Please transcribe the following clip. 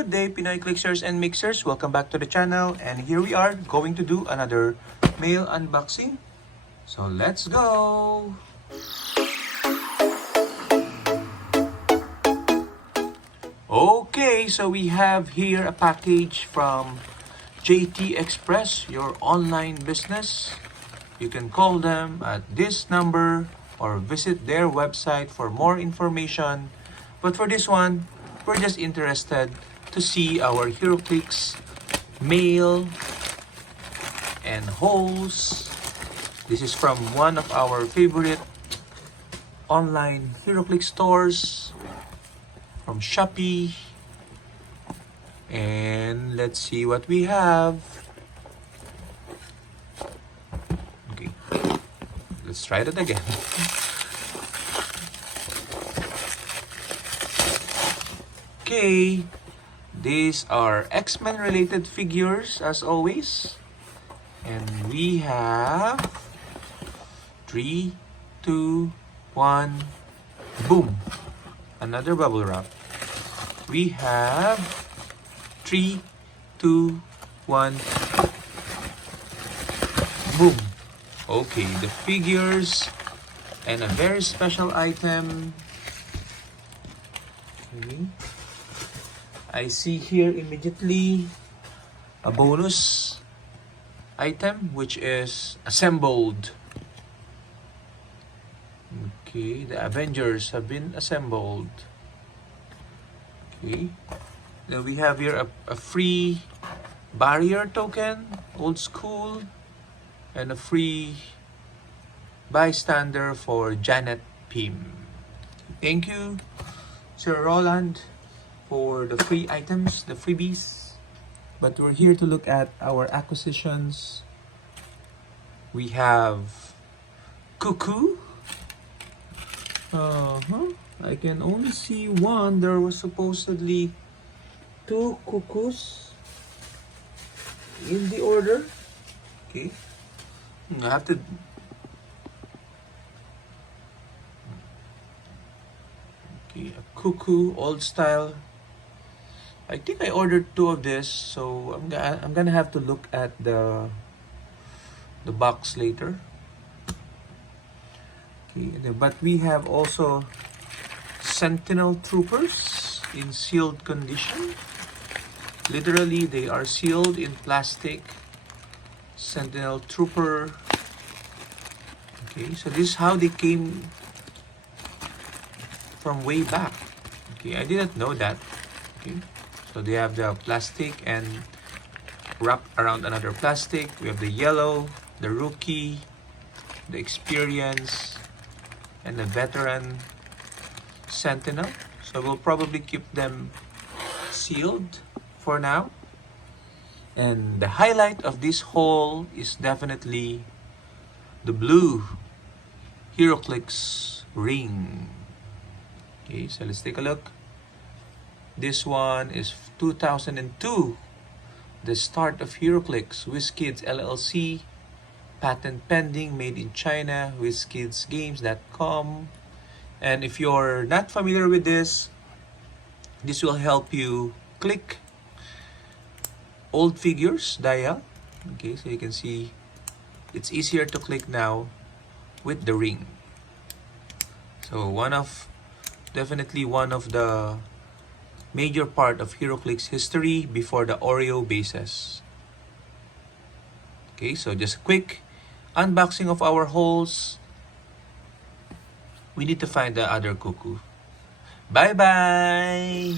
Good day, Pinoy Clickers and Mixers. Welcome back to the channel. And here we are going to do another mail unboxing. So let's go! Okay, so we have here a package from JT Express, your online business. You can call them at this number or visit their website for more information. But for this one, we're just interested to see our Heroclix Mail and hose. This is from one of our favorite online Heroclix stores from Shopee. And let's see what we have. Okay, let's try that again. Okay, these are X-Men related figures as always. And we have 3, 2, 1, boom. Another bubble wrap. We have 3, 2, 1, boom. Okay, the figures and a very special item. Okay. I see here immediately a bonus item which is assembled. Okay, the Avengers have been assembled. Okay, then we have here a free barrier token, old school, and a free bystander for Janet Pim. Thank you, Sir Roland, for the free items, the freebies. But we're here to look at our acquisitions. We have Cuckoo. I can only see one. There was supposedly 2 cuckoos in the order. Okay, I have to. Okay, a cuckoo, old style. I think I ordered 2 of this, so I'm gonna have to look at the box later. Okay, but we have also Sentinel Troopers in sealed condition. Literally, they are sealed in plastic. Sentinel Trooper. Okay, so this is how they came from way back. Okay, I didn't know that. Okay, so they have the plastic and wrapped around another plastic. We have the yellow, the rookie, the experience, and the veteran Sentinel. So we'll probably keep them sealed for now. And the highlight of this haul is definitely the blue Heroclix ring. Okay, so let's take a look. This one is 2002. The start of Heroclix, WizKids LLC. Patent pending, made in China, WizKidsGames.com. And if you're not familiar with this will help you click old figures dial. Okay, so you can see it's easier to click now with the ring. So definitely one of the major part of Heroclix history before the Oreo bases. Okay, so just a quick unboxing of our holes. We need to find the other cuckoo. Bye bye.